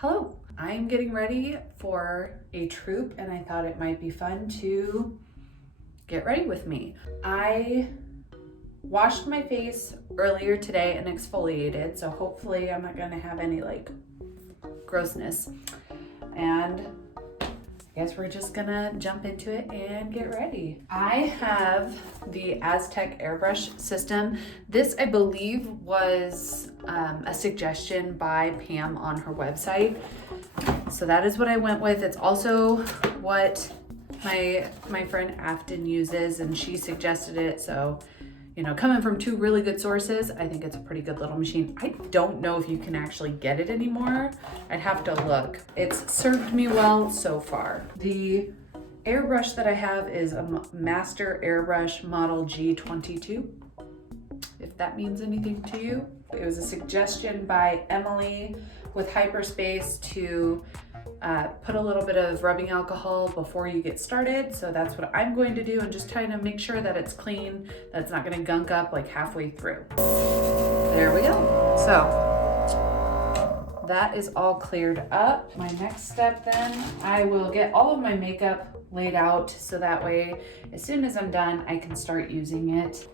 Hello, I'm getting ready for a troop and I thought it might be fun to get ready with me. I washed my face earlier today and exfoliated, so hopefully I'm not gonna have any like grossness. And I guess we're just gonna jump into it and get ready. I have the Aztec Airbrush system. This, I believe, was a suggestion by Pam on her website. So that is what I went with. It's also what my friend Afton uses, and she suggested it. So, you know, coming from two really good sources, I think it's a pretty good little machine. I don't know if you can actually get it anymore. I'd have to look. It's served me well so far. The airbrush that I have is a Master Airbrush Model G22, if that means anything to you. It was a suggestion by Emily with Hyperspace to put a little bit of rubbing alcohol before you get started. So that's what I'm going to do, and just trying to make sure that it's clean, that it's not going to gunk up like halfway through. There we go. So that is all cleared up. My next step then, I will get all of my makeup laid out so that way as soon as I'm done, I can start using it.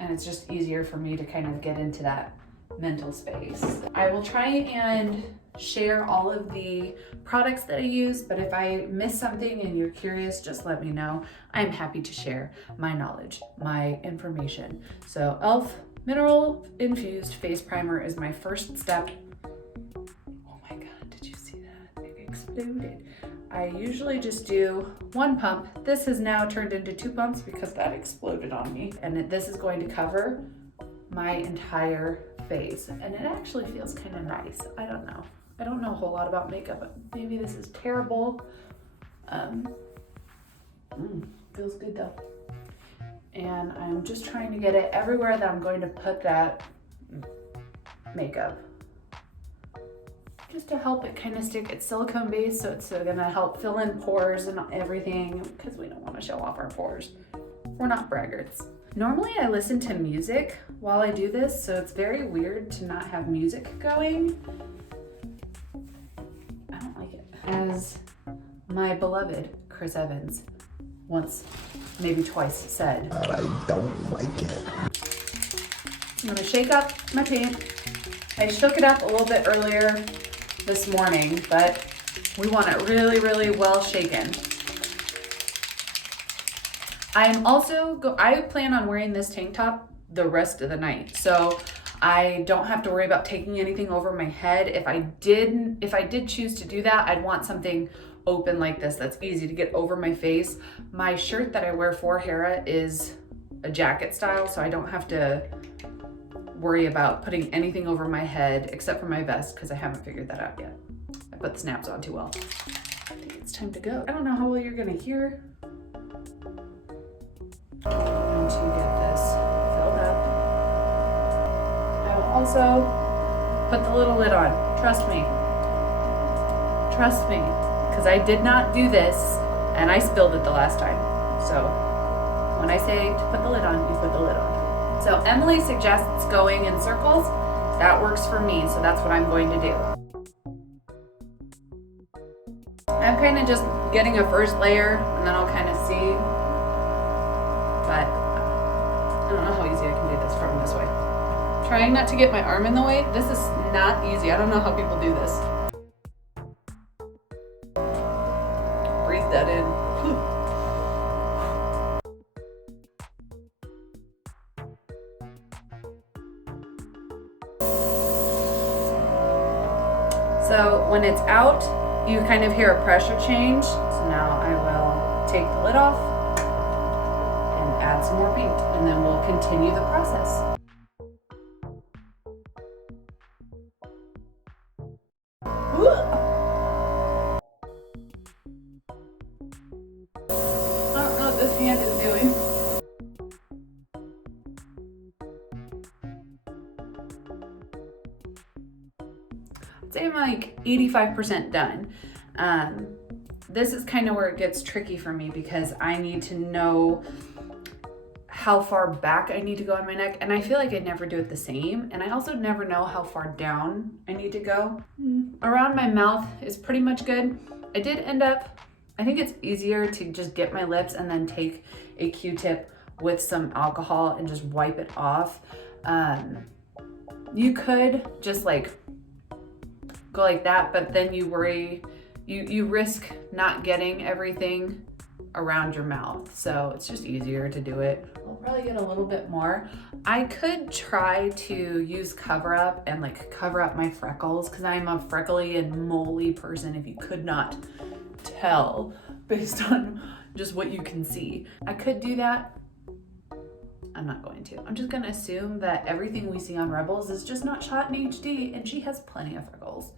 And it's just easier for me to kind of get into that mental space. I will try and share all of the products that I use, but if I miss something and you're curious, just let me know. I'm happy to share my knowledge, my information. So e.l.f. Mineral Infused Face Primer is my first step. Oh my God, did you see that? It exploded. I usually just do one pump. This has now turned into 2 pumps because that exploded on me. And this is going to cover my entire face. And it actually feels kind of nice. I don't know. I don't know a whole lot about makeup. Maybe this is terrible. Feels good though. And I'm just trying to get it everywhere that I'm going to put that makeup, just to help it kind of stick. It's silicone based, so it's gonna help fill in pores and everything, because we don't want to show off our pores. We're not braggarts. Normally I listen to music while I do this, so it's very weird to not have music going. I don't like it. As my beloved Chris Evans once, maybe twice said, I don't like it. I'm gonna shake up my paint. I shook it up a little bit earlier this morning, but we want it really, really well shaken. I plan on wearing this tank top the rest of the night, so I don't have to worry about taking anything over my head. If I did choose to do that, I'd want something open like this that's easy to get over my face. My shirt that I wear for Hera is a jacket style, so I don't have to worry about putting anything over my head except for my vest, because I haven't figured that out yet. I put the snaps on too well. I think it's time to go. I don't know how well you're gonna hear. I'm going to get this filled up. I will also put the little lid on. Trust me. Trust me, because I did not do this and I spilled it the last time. So when I say to put the lid on, you put the lid on. So Emily suggests going in circles. That works for me, so that's what I'm going to do. I'm kind of just getting a first layer, and then I'll kind of see. But I don't know how easy I can do this from this way. Trying not to get my arm in the way. This is not easy. I don't know how people do this. Breathe that in. So when it's out, you kind of hear a pressure change. So now I will take the lid off and add some more paint, and then we'll continue the process. I don't know what this hand is doing. I'd say I'm like 85% done. This is kind of where it gets tricky for me, because I need to know how far back I need to go on my neck, and I feel like I never do it the same, and I also never know how far down I need to go. Around my mouth is pretty much good. I did end up, I think it's easier to just get my lips and then take a Q-tip with some alcohol and just wipe it off. You could just like go like that, but then you worry, you risk not getting everything around your mouth. So it's just easier to do it. I'll probably get a little bit more. I could try to use cover up and like cover up my freckles, because I'm a freckly and moly person, if you could not tell based on just what you can see. I could do that. I'm not going to. I'm just gonna assume that everything we see on Rebels is just not shot in HD, and she has plenty of freckles.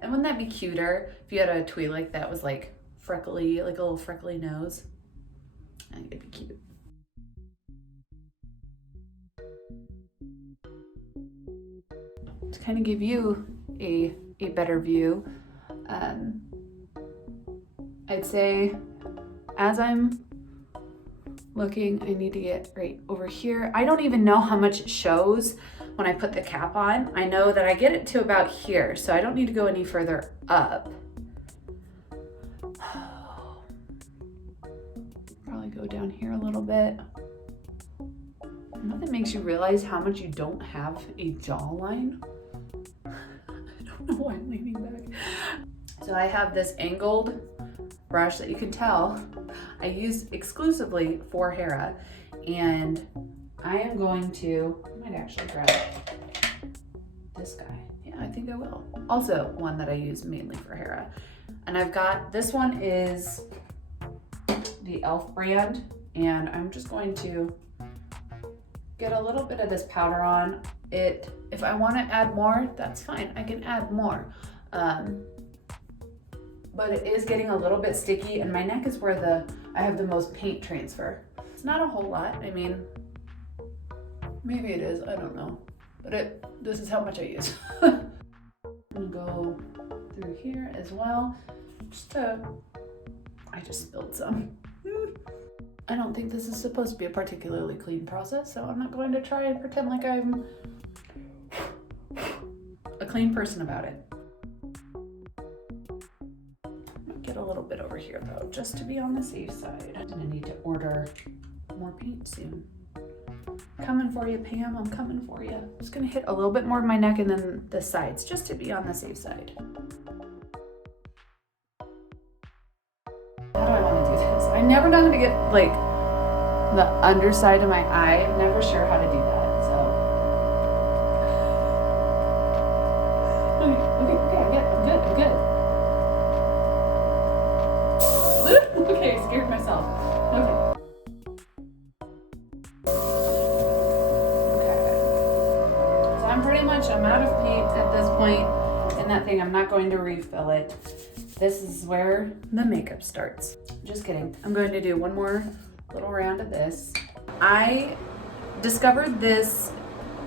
And wouldn't that be cuter if you had a Twi'lek that was like freckly, like a little freckly nose? I think it'd be cute. To kind of give you a better view, I'd say as I'm looking, I need to get right over here. I don't even know how much it shows when I put the cap on. I know that I get it to about here, so I don't need to go any further up. Probably go down here a little bit. Nothing makes you realize how much you don't have a jawline. I don't know why I'm leaning back. So I have this angled brush that you can tell I use exclusively for Hera, and I am going to, I might actually grab this guy. Yeah, I think I will. Also one that I use mainly for Hera. And I've got, this one is the e.l.f. brand, and I'm just going to get a little bit of this powder on it. If I want to add more, that's fine, I can add more. But it is getting a little bit sticky, and my neck is where I have the most paint transfer. It's not a whole lot. I mean, maybe it is, I don't know. But this is how much I use. I'm gonna go through here as well. I just spilled some. I don't think this is supposed to be a particularly clean process, so I'm not going to try and pretend like I'm a clean person about it. Get a little bit over here though, just to be on the safe side. I'm gonna need to order more paint soon. Coming for you, Pam, I'm coming for you. Just gonna hit a little bit more of my neck and then the sides, just to be on the safe side. How do I wanna do this? I never know how to get like the underside of my eye. I'm never sure how to do that, so. Okay, I'm good. Okay, I scared myself. Okay. So I'm out of paint at this point in that thing. I'm not going to refill it. This is where the makeup starts. Just kidding. I'm going to do one more little round of this. I discovered this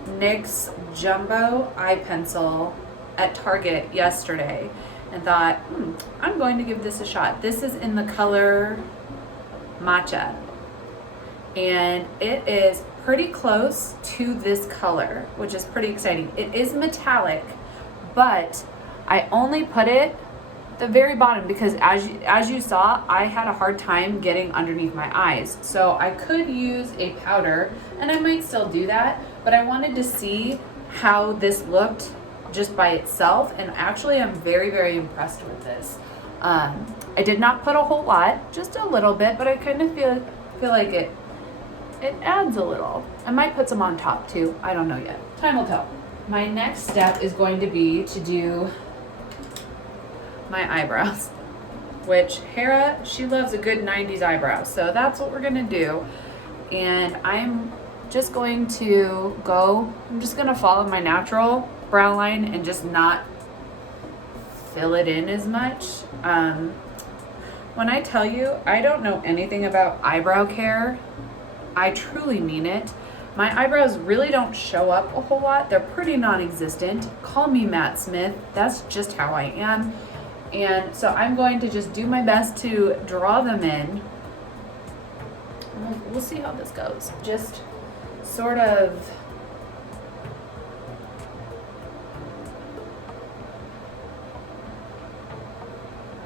NYX Jumbo eye pencil at Target yesterday and thought, I'm going to give this a shot. This is in the color Matcha, and it is pretty close to this color, which is pretty exciting. It is metallic, but I only put it at the very bottom because as you saw, I had a hard time getting underneath my eyes. So I could use a powder, and I might still do that, but I wanted to see how this looked just by itself, and actually I'm very, very impressed with this. I did not put a whole lot, just a little bit, but I kind of feel like it adds a little. I might put some on top too, I don't know yet. Time will tell. My next step is going to be to do my eyebrows, which Hera, she loves a good 90s eyebrow, so that's what we're gonna do. And I'm just going to follow my natural brow line and just not fill it in as much. When I tell you I don't know anything about eyebrow care, I truly mean it. My eyebrows really don't show up a whole lot. They're pretty non-existent. Call me Matt Smith. That's just how I am. And so I'm going to just do my best to draw them in We'll see how this goes. Just sort of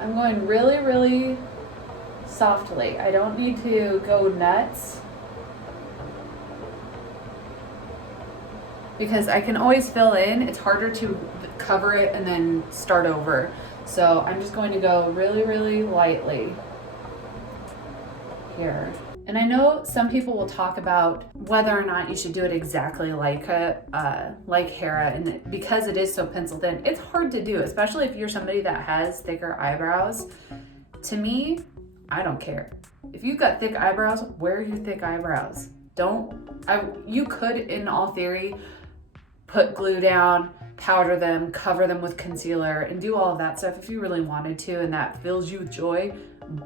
I'm going really, really softly. I don't need to go nuts because I can always fill in. It's harder to cover it and then start over. So I'm just going to go really, really lightly here. And I know some people will talk about whether or not you should do it exactly like Hera, and because it is so pencil thin, it's hard to do, especially if you're somebody that has thicker eyebrows. To me, I don't care. If you've got thick eyebrows, wear your thick eyebrows. You could, in all theory, put glue down, powder them, cover them with concealer, and do all of that stuff if you really wanted to, and that fills you with joy.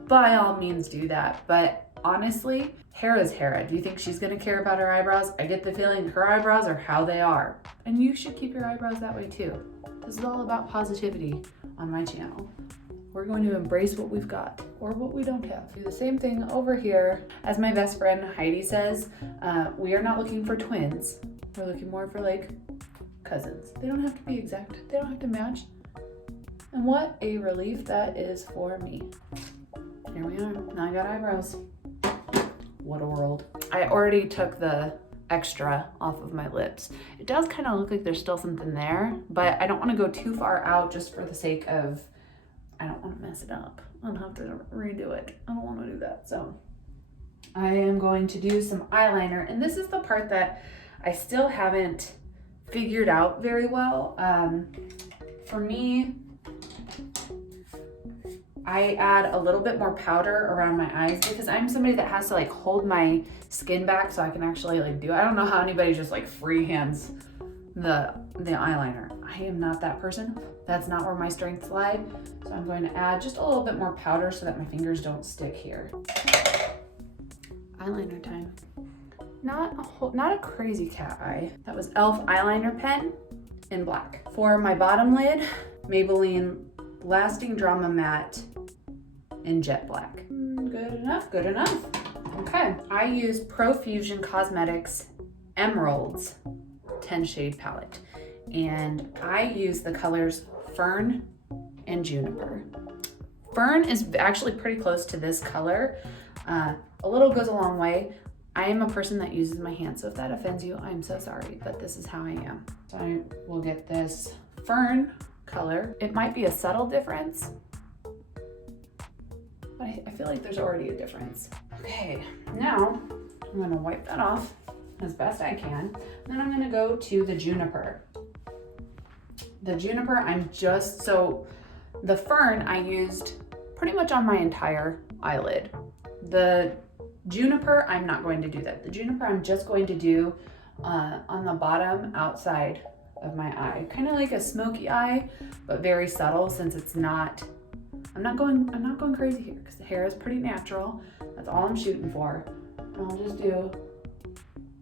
By all means, do that. But honestly, Hera's Hera. Do you think she's gonna care about her eyebrows? I get the feeling her eyebrows are how they are. And you should keep your eyebrows that way too. This is all about positivity on my channel. We're going to embrace what we've got or what we don't have. Do the same thing over here. As my best friend Heidi says, we are not looking for twins. We're looking more for like cousins. They don't have to be exact. They don't have to match. And what a relief that is for me. Here we are. Now I got eyebrows. What a world. I already took the extra off of my lips. It does kind of look like there's still something there, but I don't want to go too far out just for the sake of, I don't want to mess it up. I'll have to redo it. I don't want to do that. So I am going to do some eyeliner, and this is the part that I still haven't figured out very well. For me, I add a little bit more powder around my eyes because I'm somebody that has to like hold my skin back so I can actually like do it. I don't know how anybody just like freehands the eyeliner. I am not that person. That's not where my strengths lie. So I'm going to add just a little bit more powder so that my fingers don't stick here. Eyeliner time. Not a crazy cat eye. That was e.l.f. eyeliner pen in black. For my bottom lid, Maybelline Lasting Drama Matte in jet black. Good enough, good enough. Okay, I use Profusion Cosmetics Emeralds 10 shade palette, and I use the colors Fern and Juniper. Fern is actually pretty close to this color. A little goes a long way. I am a person that uses my hands, so if that offends you, I'm so sorry, but this is how I am. So I will get this Fern color. It might be a subtle difference, but I feel like there's already a difference. Okay, now I'm gonna wipe that off as best I can. Then I'm gonna go to the Juniper. The Juniper, the Fern I used pretty much on my entire eyelid. The Juniper, I'm not going to do that. The Juniper, I'm just going to do on the bottom outside of my eye. Kind of like a smoky eye, but very subtle since it's not, I'm not going crazy here because the hair is pretty natural. That's all I'm shooting for. And I'll just do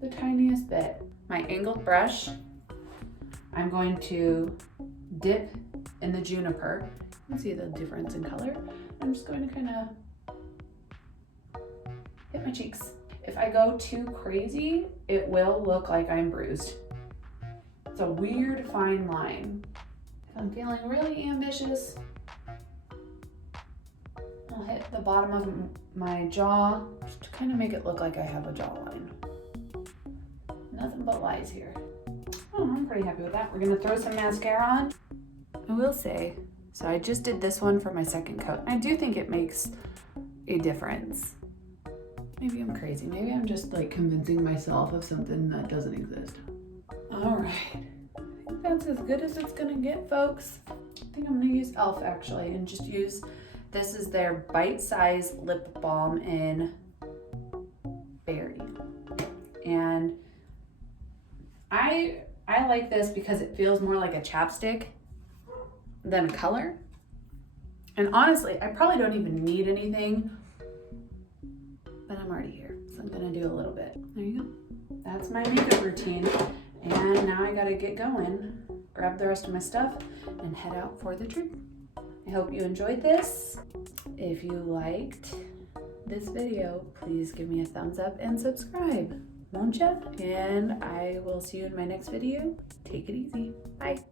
the tiniest bit. My angled brush, I'm going to dip in the Juniper. You can see the difference in color. I'm just going to kind of hit my cheeks. If I go too crazy, it will look like I'm bruised. It's a weird fine line. If I'm feeling really ambitious, I'll hit the bottom of my jaw just to kind of make it look like I have a jawline. Nothing but lies here. Oh, I'm pretty happy with that. We're gonna throw some mascara on. I will say, so I just did this one for my second coat. I do think it makes a difference. Maybe I'm crazy. Maybe I'm just like convincing myself of something that doesn't exist. All right, I think that's as good as it's gonna get, folks. I think I'm gonna use e.l.f. actually and just use, this is their bite-size lip balm in Berry. And I like this because it feels more like a chapstick than a color. And honestly, I probably don't even need anything, but I'm already here, so I'm gonna do a little bit. There you go. That's my makeup routine. And now I gotta get going, grab the rest of my stuff, and head out for the trip. I hope you enjoyed this. If you liked this video, please give me a thumbs up and subscribe, won't ya? And I will see you in my next video. Take it easy. Bye.